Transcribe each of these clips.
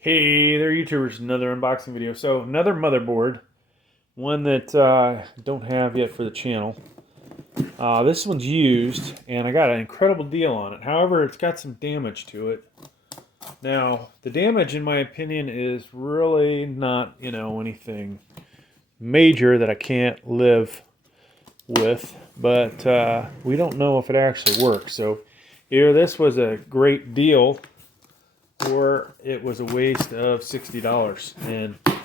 Hey there, YouTubers, another unboxing video. So, another motherboard, one that I don't have yet for the channel. This one's used, and I got an incredible deal on it. However, it's got some damage to it. Now, the damage, in my opinion, is really not, anything major that I can't live with, but we don't know if it actually works. So, either this was a great deal or it was a waste of $60, and I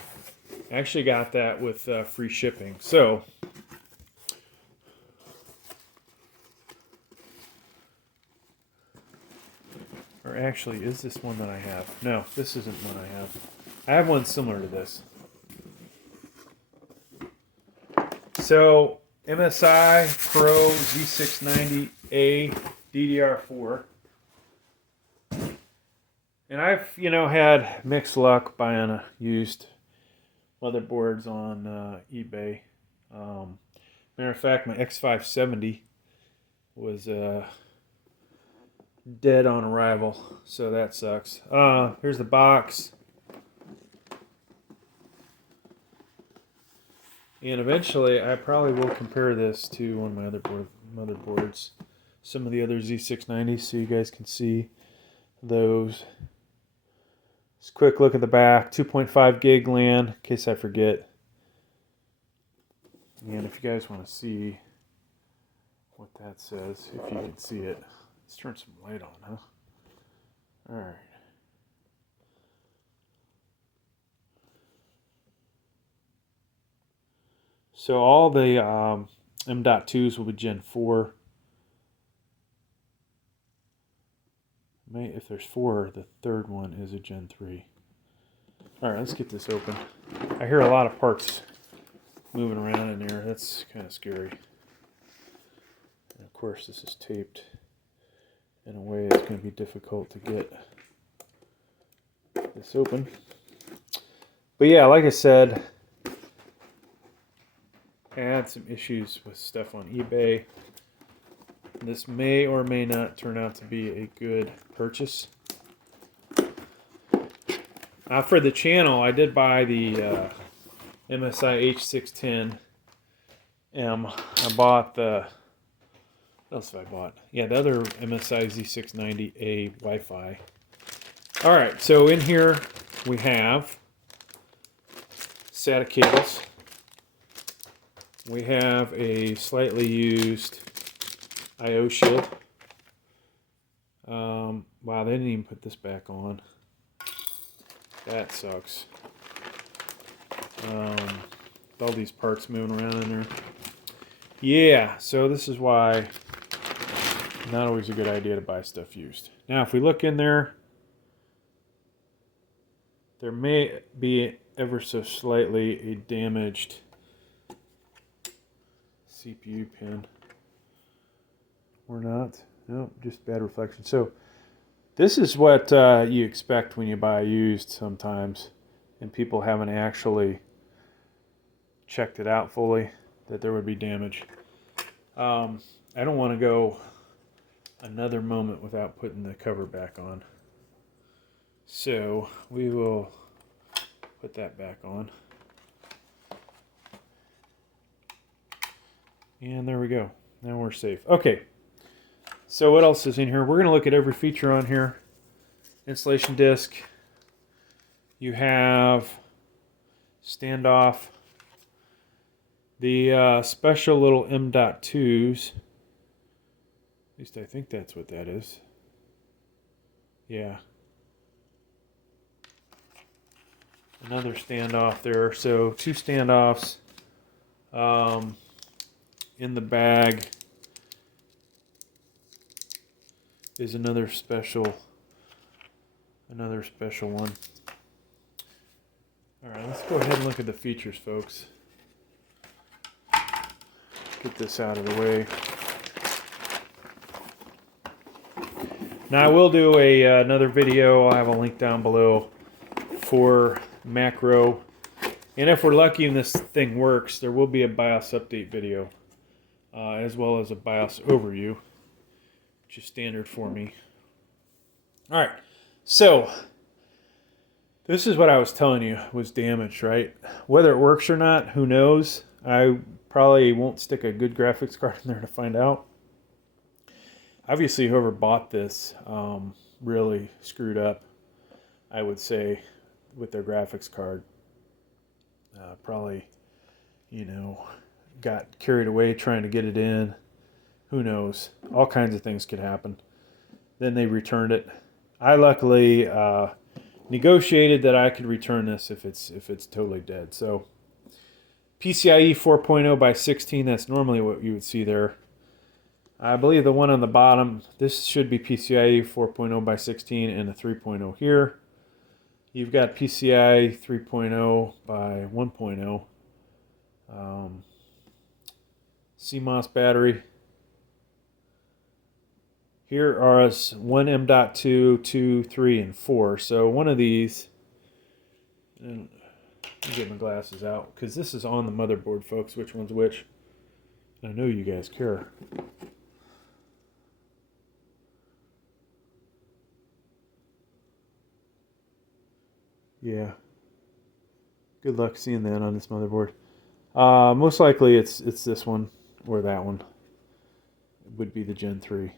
actually got that with free shipping. So or actually, is this one that I have? No, this isn't one I have. I have one similar to this. So MSI Pro Z690-A DDR4. And I've, had mixed luck buying used motherboards on eBay. Matter of fact, my X570 was dead on arrival, so that sucks. Here's the box. And eventually, I probably will compare this to one of my other motherboards. Some of the other Z690s, so you guys can see those. Just a quick look at the back. 2.5 gig LAN, in case I forget. And if you guys want to see what that says, if you can see it. Let's turn some light on, huh? Alright. So all the M.2s will be Gen 4. If there's 4, the third one is a Gen 3. Alright, let's get this open. I hear a lot of parts moving around in there. That's kind of scary. And of course, this is taped in a way it's going to be difficult to get this open. But yeah, like I said, I had some issues with stuff on eBay. This may or may not turn out to be a good purchase. For the channel, I did buy the MSI H610M. I bought the... What else have I bought? Yeah, the other MSI Z690A Wi-Fi. Alright, so in here we have SATA cables. We have a slightly used I/O shield. Wow, they didn't even put this back on. That sucks. With all these parts moving around in there. Yeah, so this is why not always a good idea to buy stuff used. Now, if we look in there, there may be ever so slightly a damaged CPU pin. Or not. Nope, just bad reflection. So this is what you expect when you buy used sometimes, and people haven't actually checked it out fully, that there would be damage. I don't want to go another moment without putting the cover back on. So we will put that back on. And there we go. Now we're safe. Okay. So what else is in here? We're going to look at every feature on here. Installation disc. You have standoff. The special little M.2s. At least I think that's what that is. Yeah. Another standoff there. So 2 standoffs in the bag. Is another special one. Alright, let's go ahead and look at the features, folks. Get this out of the way. Now I will do another video. I'll have a link down below for macro. And if we're lucky and this thing works, there will be a BIOS update video. As well as a BIOS overview. Which is standard for me. Alright, so This is what I was telling you was damaged, right? Whether it works or not, who knows? I probably won't stick a good graphics card in there to find out. Obviously, whoever bought this really screwed up, I would say, with their graphics card. Probably, you know, got carried away trying to get it in. Who knows? All kinds of things could happen. Then they returned it. I luckily negotiated that I could return this if it's totally dead. So PCIe 4.0 by 16, that's normally what you would see there. I believe the one on the bottom, this should be PCIe 4.0 by 16 and a 3.0 here. You've got PCIe 3.0 by 1.0. CMOS battery. Here are one M.2, 2, 3, and 4. So one of these, and let me get my glasses out, because this is on the motherboard, folks, which one's which. I know you guys care. Yeah. Good luck seeing that on this motherboard. Most likely it's this one or that one. It would be the Gen 3.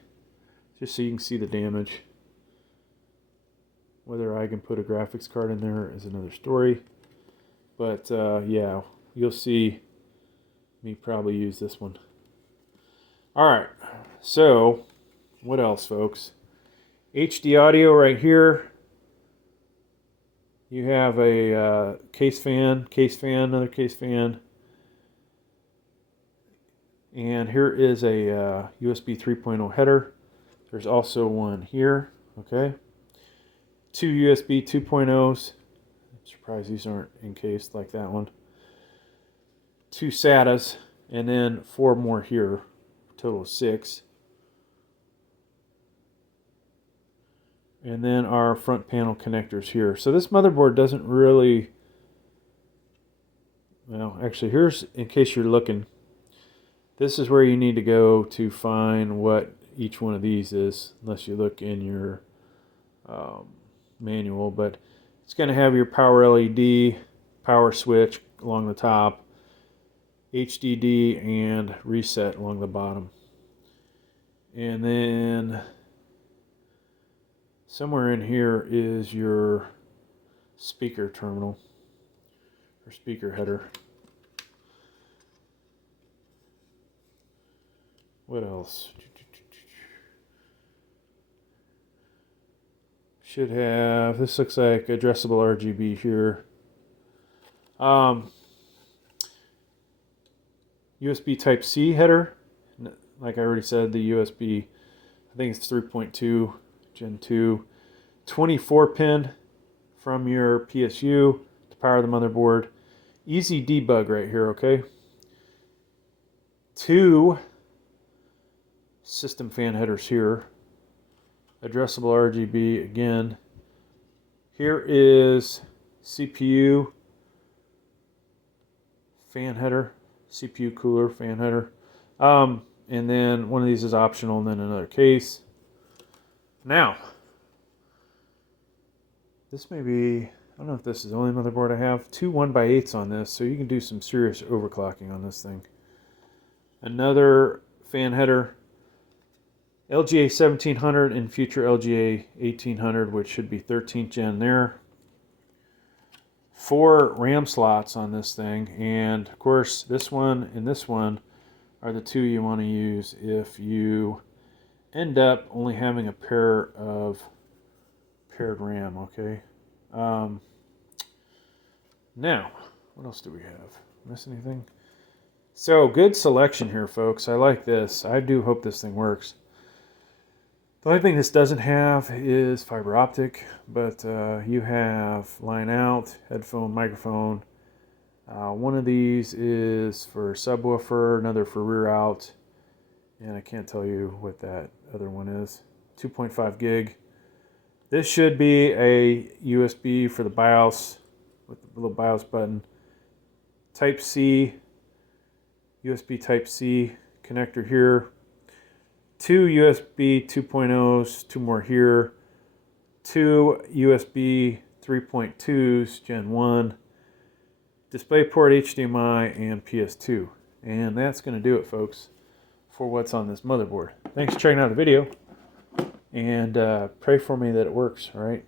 Just so you can see the damage. Whether I can put a graphics card in there is another story. But yeah, you'll see me probably use this one. Alright, so what else, folks? HD audio right here. You have a case fan, another case fan. And here is a USB 3.0 header. There's also one here, okay? Two USB 2.0s. I'm surprised these aren't encased like that one. Two SATAs, and then 4 more here. Total of 6. And then our front panel connectors here. So this motherboard doesn't really, well, actually here's, in case you're looking, this is where you need to go to find what each one of these is, unless you look in your manual. But it's going to have your power LED, power switch along the top, HDD, and reset along the bottom. And then somewhere in here is your speaker terminal, or speaker header. What else? Should have, this looks like addressable RGB here. USB Type-C header. Like I already said, the USB, I think it's 3.2, Gen 2. 24 pin from your PSU to power the motherboard. Easy debug right here, okay? 2 system fan headers here. Addressable RGB again. Here is CPU fan header, CPU cooler fan header. And then one of these is optional, and then another case. Now, this may be, I don't know if this is the only motherboard I have. 2 1x8s on this, so you can do some serious overclocking on this thing. Another fan header. LGA 1700 and future LGA 1800, which should be 13th gen there. 4 RAM slots on this thing, and of course this one and this one are the 2 you want to use if you end up only having a pair of paired RAM, okay? Now, what else do we have? Miss anything? So, good selection here, folks. I like this. I do hope this thing works. The only thing this doesn't have is fiber optic, but you have line out, headphone, microphone. One of these is for subwoofer, another for rear out, and I can't tell you what that other one is. 2.5 gig. This should be a USB for the BIOS with the little BIOS button. Type-C, USB Type-C connector here. 2 USB 2.0s, 2 more here. 2 USB 3.2s, Gen 1, DisplayPort, HDMI, and PS2. And that's going to do it, folks, for what's on this motherboard. Thanks for checking out the video, and pray for me that it works, all right?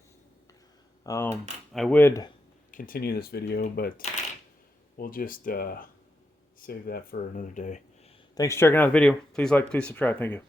I would continue this video, but we'll just save that for another day. Thanks for checking out the video. Please like, please subscribe. Thank you.